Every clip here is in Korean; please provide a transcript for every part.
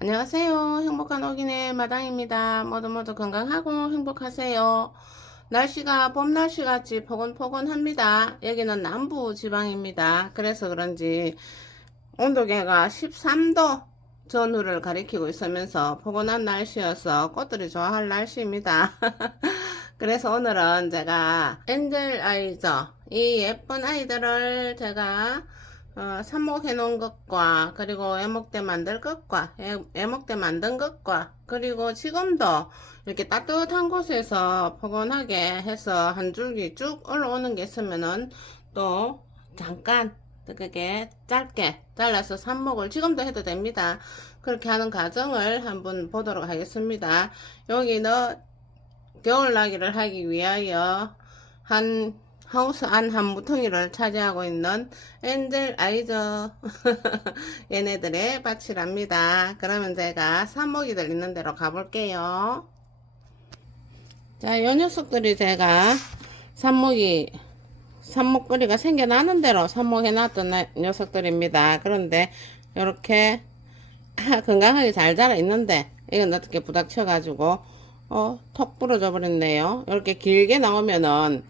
안녕하세요. 행복한 오기네 마당입니다. 모두 건강하고 행복하세요. 날씨가 봄 날씨같이 포근포근합니다. 여기는 남부 지방입니다. 그래서 그런지 온도계가 13도 전후를 가리키고 있으면서 포근한 날씨여서 꽃들이 좋아할 날씨입니다. 그래서 오늘은 제가 엔젤 아이저 이 예쁜 아이들을 제가 삽목해 놓은 것과 그리고 애목대 만들 것과 애목대 만든 것과 그리고 지금도 이렇게 따뜻한 곳에서 포근하게 해서 한 줄기 쭉 올라오는 게 있으면은 또 잠깐 그게 짧게 잘라서 삽목을 지금도 해도 됩니다. 그렇게 하는 과정을 한번 보도록 하겠습니다. 여기는 겨울나기를 하기 위하여 한 하우스 안 한 무통이를 차지하고 있는 엔젤 아이저 얘네들의 밭이랍니다. 그러면 제가 삽목이들 있는 데로 가볼게요. 자, 요 녀석들이 제가 삽목거리가 생겨나는 대로 삽목해 놨던 녀석들입니다. 그런데 이렇게 건강하게 잘 자라 있는데 이건 어떻게 부닥쳐 가지고 톡 부러져 버렸네요. 이렇게 길게 나오면은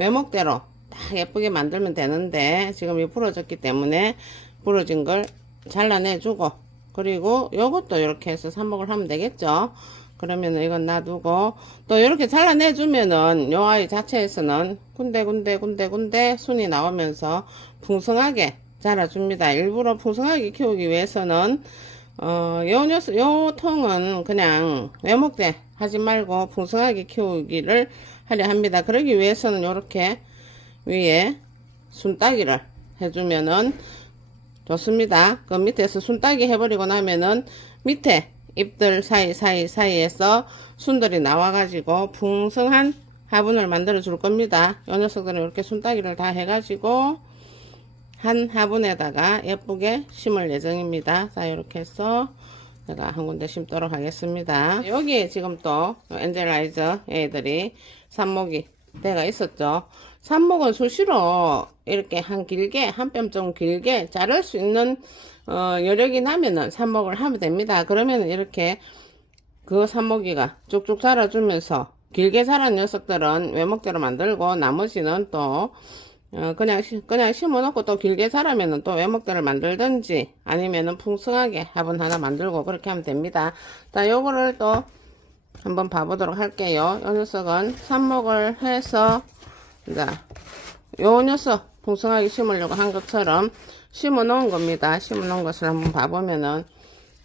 외목대로 딱 예쁘게 만들면 되는데 지금 이 부러졌기 때문에 부러진 걸 잘라내 주고, 그리고 요것도 이렇게 해서 삽목을 하면 되겠죠. 그러면은 이건 놔두고 또 이렇게 잘라내 주면은 요 아이 자체에서는 군데 순이 나오면서 풍성하게 자라줍니다. 일부러 풍성하게 키우기 위해서는 요 통은 그냥 외목대 하지 말고 풍성하게 키우기를 하려 합니다. 그러기 위해서는 이렇게 위에 순따기를 해주면은 좋습니다. 그 밑에서 순따기 해버리고 나면은 밑에 잎들 사이에서 순들이 나와가지고 풍성한 화분을 만들어 줄 겁니다. 이 녀석들은 이렇게 순따기를 다 해가지고 한 화분에다가 예쁘게 심을 예정입니다. 자, 이렇게 해서 제가 한 군데 심도록 하겠습니다. 여기에 지금 또 엔젤 아이저 애들이 삽목이 때가 있었죠. 삽목은 수시로 이렇게 한 뼘 좀 길게 자를 수 있는 여력이 나면은 삽목을 하면 됩니다. 그러면 이렇게 그 삽목이가 쭉쭉 자라주면서 길게 자란 녀석들은 외목대로 만들고 나머지는 또 그냥 심어놓고 또 길게 자라면은 또 외목대를 만들든지 아니면은 풍성하게 화분 하나 만들고 그렇게 하면 됩니다. 자, 요거를 또 한번 봐보도록 할게요. 요 녀석은 삽목을 해서, 자, 요 녀석 풍성하게 심으려고 한 것처럼 심어 놓은 겁니다. 심어 놓은 것을 한번 봐보면은,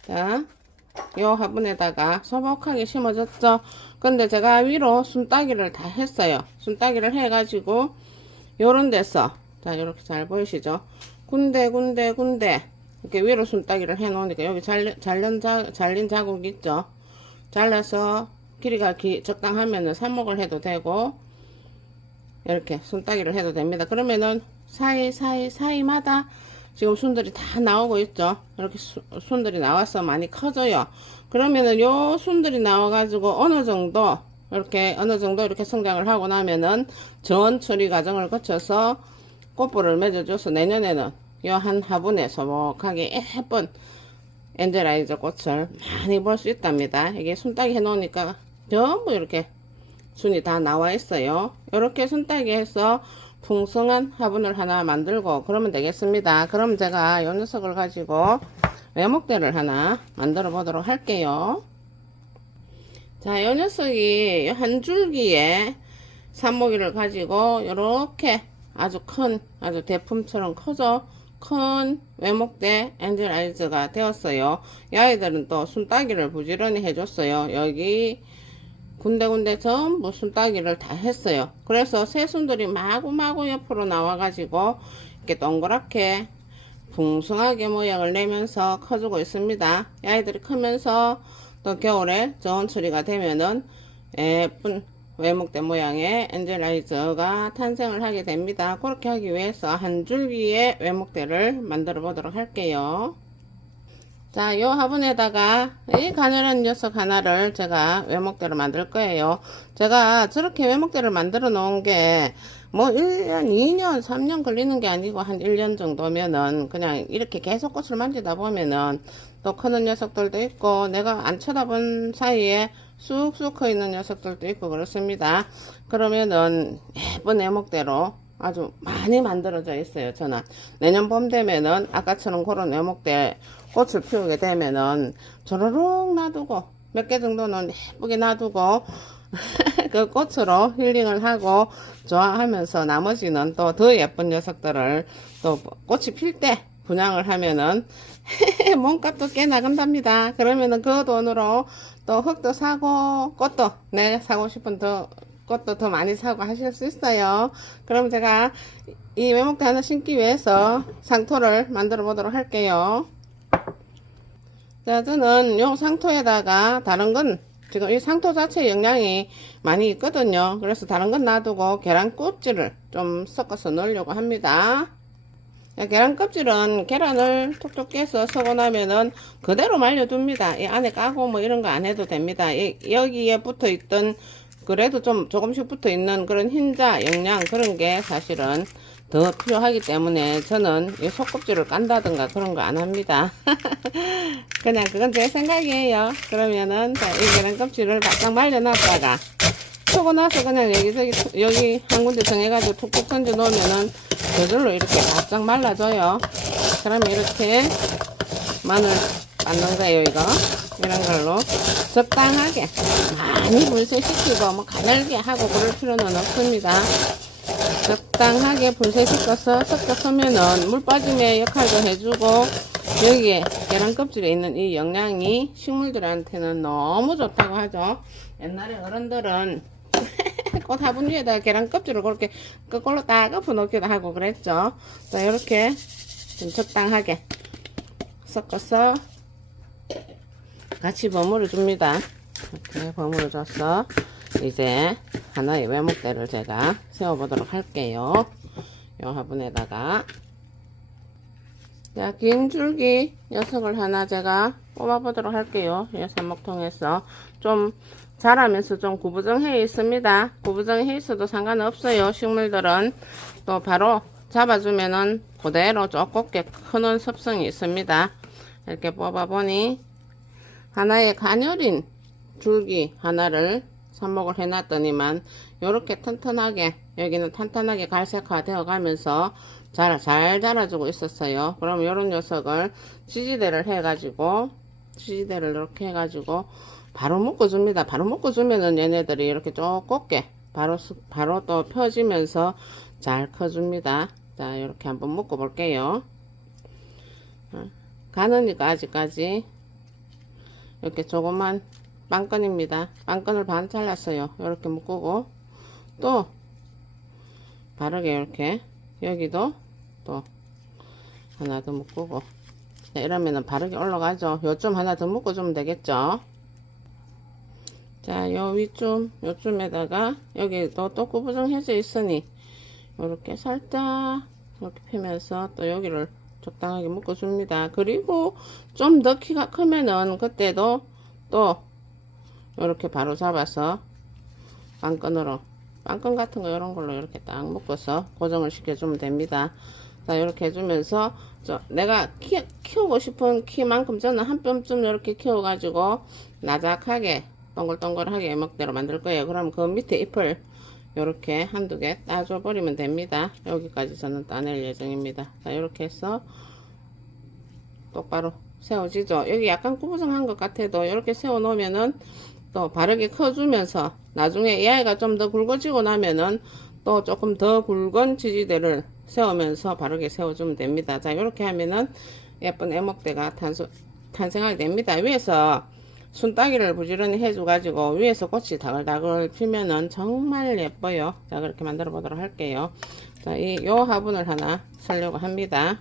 자, 요 화분에다가 소복하게 심어졌죠. 근데 제가 위로 순따기를 다 했어요. 순따기를 해가지고 요런 데서, 자, 이렇게 잘 보이시죠? 군데 이렇게 위로 순따기를 해 놓으니까 여기 잘린 자국 있죠? 잘라서 길이가 적당하면은 삽목을 해도 되고 이렇게 순따기를 해도 됩니다. 그러면은 사이마다 지금 순들이 다 나오고 있죠. 이렇게 순들이 나와서 많이 커져요. 그러면은 요 순들이 나와가지고 어느 정도 이렇게 성장을 하고 나면은 전 처리 과정을 거쳐서 꽃볼을 맺어줘서 내년에는 요 한 화분에 소복하게 예쁜 엔젤 아이저 꽃을 많이 볼 수 있답니다. 이게 순따기 해 놓으니까 전부 이렇게 순이 다 나와 있어요. 이렇게 순따기 해서 풍성한 화분을 하나 만들고 그러면 되겠습니다. 그럼 제가 이 녀석을 가지고 외목대를 하나 만들어 보도록 할게요. 자, 이 녀석이 한 줄기에 삽목이를 가지고 이렇게 아주 대품처럼 큰 외목대 엔젤 아이즈가 되었어요. 이 아이들은 또 순따기를 부지런히 해줬어요. 여기 군데 전부 순따기를 다 했어요. 그래서 새순들이 마구마구 옆으로 나와가지고 이렇게 동그랗게 풍성하게 모양을 내면서 커지고 있습니다. 이 아이들이 크면서 또 겨울에 저온 처리가 되면은 예쁜 외목대 모양의 엔젤 아이저가 탄생을 하게 됩니다. 그렇게 하기 위해서 한 줄기의 외목대를 만들어 보도록 할게요. 자, 요 화분에다가 이 가늘한 녀석 하나를 제가 외목대로 만들 거예요. 제가 저렇게 외목대를 만들어 놓은 게 뭐 1년, 2년, 3년 걸리는 게 아니고 한 1년 정도면은 그냥 이렇게 계속 꽃을 만지다 보면은 또 크는 녀석들도 있고 내가 안 쳐다본 사이에 쑥쑥 커 있는 녀석들도 있고 그렇습니다. 그러면은 예쁜 애목대로 아주 많이 만들어져 있어요. 저는 내년 봄 되면은 아까처럼 그런 애목대 꽃을 피우게 되면은 조르륵 놔두고 몇 개 정도는 예쁘게 놔두고 그 꽃으로 힐링을 하고 좋아하면서 나머지는 또 더 예쁜 녀석들을 또 꽃이 필 때 분양을 하면은 몸값도 꽤 나간답니다. 그러면은 그 돈으로 또 흙도 사고 꽃도 내 사고 싶은 더 꽃도 더 많이 사고 하실 수 있어요. 그럼 제가 이 외목대 하나 심기 위해서 상토를 만들어 보도록 할게요. 자, 저는 요 상토에다가 다른 건 지금 이 상토 자체 영양이 많이 있거든요. 그래서 다른 건 놔두고 계란 껍질을 좀 섞어서 넣으려고 합니다. 자, 계란 껍질은 계란을 톡톡 깨서 섞어 나면은 그대로 말려둡니다. 이 안에 까고 뭐 이런 거 안 해도 됩니다. 여기에 붙어 있던 그래도 좀 조금씩 붙어 있는 그런 흰자 영양 그런 게 사실은 더 필요하기 때문에 저는 이 속껍질을 깐다든가 그런 거 안 합니다. 그냥 그건 제 생각이에요. 그러면은 자, 이 계란 껍질을 바짝 말려놨다가 쏘고 나서 그냥 여기 한 군데 정해가지고 툭툭 던져 놓으면은 저절로 이렇게 바짝 말라져요. 그러면 이렇게 마늘 빻는 거예요. 이거 이런 걸로 적당하게 많이 불쇄시키고 뭐 가늘게 하고 그럴 필요는 없습니다. 적당하게 불쇄시켜서 섞어서면은 물 빠짐의 역할도 해주고 여기에 계란 껍질에 있는 이 영양이 식물들한테는 너무 좋다고 하죠. 옛날에 어른들은 꽃 화분 위에다가 계란 껍질을 그렇게 거꾸로 딱 엎어 놓기도 하고 그랬죠. 자, 이렇게 좀 적당하게 섞어서 같이 버무려 줍니다. 이렇게 버무려 줘서 이제 하나의 외목대를 제가 세워 보도록 할게요. 요 화분에다가 자, 긴 줄기 녀석을 하나 제가 뽑아 보도록 할게요. 이 삽목통에서 좀 자라면서 좀 구부정해 있습니다. 구부정해 있어도 상관없어요. 식물들은 또 바로 잡아주면은 그대로 쪼곱게 크는 습성이 있습니다. 이렇게 뽑아보니 하나의 가녀린 줄기 하나를 삽목을 해놨더니만 이렇게 튼튼하게 여기는 탄탄하게 갈색화 되어 가면서 잘 자라주고 있었어요. 그럼 이런 녀석을 지지대를 해가지고 지지대를 이렇게 해가지고 바로 묶어줍니다. 바로 묶어주면은 얘네들이 이렇게 쪼곱게 바로 또 펴지면서 잘 커줍니다. 자, 이렇게 한번 묶어 볼게요. 가느니까 아직까지 이렇게 조그만 빵끈입니다. 빵끈을 반 잘랐어요. 이렇게 묶고 또 바르게 이렇게 여기도 또 하나 더 묶고 자, 이러면은 바르게 올라가죠. 요쯤 하나 더 묶어주면 되겠죠. 자, 요 위쯤 요쯤에다가 여기도 또 구부정해져 있으니 이렇게 살짝 이렇게 펴면서 또 여기를 적당하게 묶어줍니다. 그리고 좀 더 키가 크면은 그때도 또 이렇게 바로 잡아서 빵끈으로 빵끈 같은 거 이런 걸로 이렇게 딱 묶어서 고정을 시켜주면 됩니다. 자, 이렇게 해주면서 내가 키우고 싶은 키만큼 저는 한 뼘쯤 이렇게 키워가지고 나작하게 동글동글하게 애목대로 만들 거예요. 그럼 그 밑에 잎을 이렇게 한두 개 따줘 버리면 됩니다. 여기까지 저는 따낼 예정입니다. 자, 이렇게 해서 똑바로 세워지죠. 여기 약간 구부정한 것 같아도 이렇게 세워 놓으면은 또 바르게 커주면서 나중에 이 아이가 좀 더 굵어지고 나면은 또 조금 더 굵은 지지대를 세우면서 바르게 세워주면 됩니다. 자, 이렇게 하면은 예쁜 애목대가 탄생하게 됩니다. 위에서 순따기를 부지런히 해줘가지고 위에서 꽃이 다글다글 피면은 정말 예뻐요. 자, 그렇게 만들어 보도록 할게요. 자, 요 화분을 하나 쓰려고 합니다.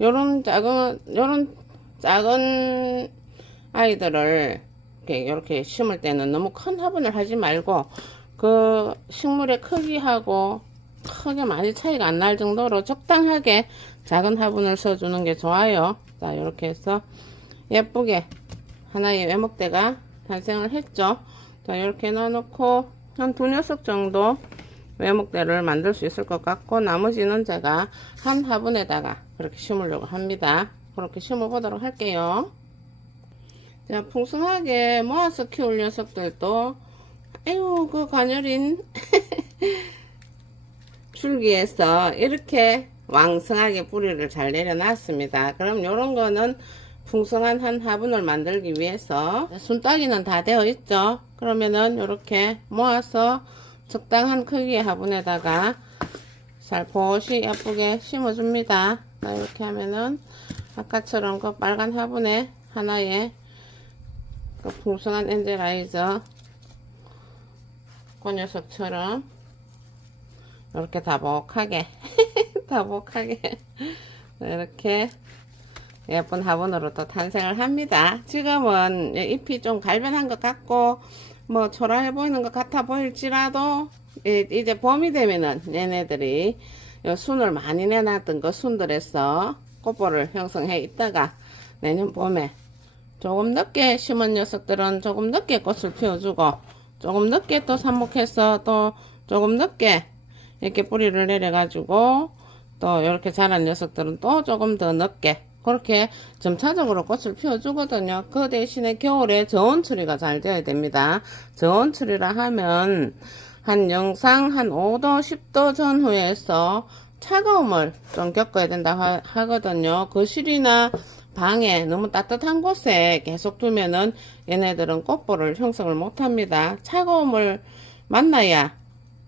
요런 작은 아이들을 이렇게 심을 때는 너무 큰 화분을 하지 말고 그 식물의 크기하고 크게 많이 차이가 안 날 정도로 적당하게 작은 화분을 써주는 게 좋아요. 자, 이렇게 해서 예쁘게 하나의 외목대가 탄생을 했죠. 자, 이렇게 놔놓고 한 2녀석 정도 외목대를 만들 수 있을 것 같고, 나머지는 제가 한 화분에다가 그렇게 심으려고 합니다. 그렇게 심어 보도록 할게요. 자, 풍성하게 모아서 키울 녀석들도 아유 그 가녀린 줄기에서 이렇게 왕성하게 뿌리를 잘 내려놨습니다. 그럼 요런 거는 풍성한 한 화분을 만들기 위해서 순따기는 다 되어 있죠. 그러면은 요렇게 모아서 적당한 크기의 화분에다가 살포시 예쁘게 심어줍니다. 이렇게 하면은 아까처럼 그 빨간 화분에 하나에 그 풍성한 엔젤라이저 그 녀석처럼 이렇게 다복하게 다복하게 이렇게 예쁜 화분으로 또 탄생을 합니다. 지금은 잎이 좀 갈변한 것 같고 뭐 초라해 보이는 것 같아 보일지라도 이제 봄이 되면은 얘네들이 순을 많이 내놨던 그 순들에서 꽃볼을 형성해 있다가 내년 봄에 조금 늦게 심은 녀석들은 조금 늦게 꽃을 피워주고 조금 늦게 또 삽목해서 또 조금 늦게 이렇게 뿌리를 내려가지고 또 이렇게 자란 녀석들은 또 조금 더 늦게 그렇게 점차적으로 꽃을 피워주거든요. 그 대신에 겨울에 저온 처리가 잘 되어야 됩니다. 저온 처리라 하면 한 영상 한 5도 10도 전후에서 차가움을 좀 겪어야 된다 하거든요. 거실이나 방에 너무 따뜻한 곳에 계속 두면은 얘네들은 꽃볼을 형성을 못합니다. 차가움을 만나야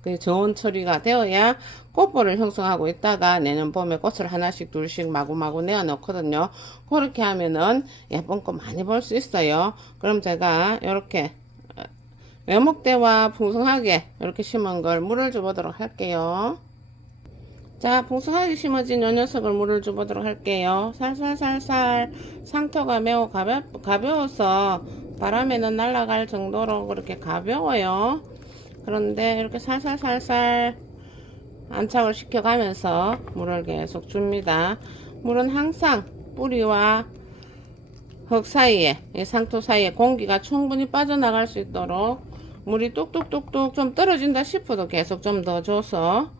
그 저온 처리가 되어야 꽃볼을 형성하고 있다가 내년 봄에 꽃을 하나씩 둘씩 마구마구 내어 놓거든요. 그렇게 하면은 예쁜 꽃 많이 볼 수 있어요. 그럼 제가 이렇게 외목대와 풍성하게 이렇게 심은 걸 물을 줘보도록 할게요. 자, 풍성하게 심어진 요 녀석을 물을 줘보도록 할게요. 살살살살 상토가 매우 가벼워서 바람에는 날아갈 정도로 그렇게 가벼워요. 그런데 이렇게 살살살살 안착을 시켜가면서 물을 계속 줍니다. 물은 항상 뿌리와 흙 사이에, 이 상토 사이에 공기가 충분히 빠져나갈 수 있도록 물이 뚝뚝뚝뚝 좀 떨어진다 싶어도 계속 좀 더 줘서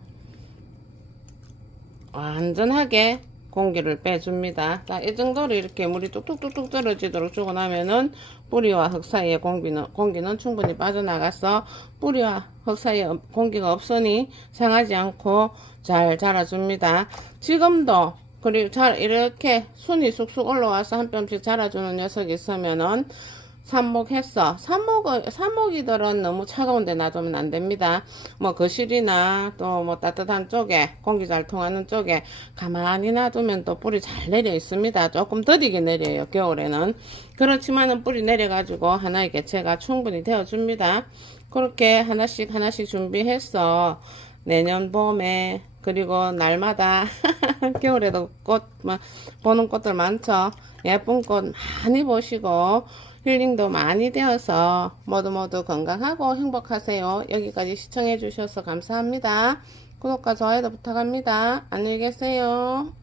완전하게 공기를 빼줍니다. 자, 이 정도로 이렇게 물이 뚝뚝뚝뚝 떨어지도록 주고 나면은 뿌리와 흙 사이에 공기는 충분히 빠져나가서 뿌리와 흙 사이에 공기가 없으니 상하지 않고 잘 자라줍니다. 지금도 그리고 이렇게 순이 쑥쑥 올라와서 한 뼘씩 자라주는 녀석이 있으면은 삽목했어. 삽목이들은 너무 차가운 데 놔두면 안 됩니다. 뭐 거실이나 또 뭐 따뜻한 쪽에 공기 잘 통하는 쪽에 가만히 놔두면 또 뿌리 잘 내려 있습니다. 조금 더디게 내려요. 겨울에는. 그렇지만은 뿌리 내려가지고 하나의 개체가 충분히 되어줍니다. 그렇게 하나씩 준비해서 내년 봄에 그리고 날마다 겨울에도 꽃 보는 꽃들 많죠. 예쁜 꽃 많이 보시고 힐링도 많이 되어서 모두 건강하고 행복하세요. 여기까지 시청해 주셔서 감사합니다. 구독과 좋아요도 부탁합니다. 안녕히 계세요.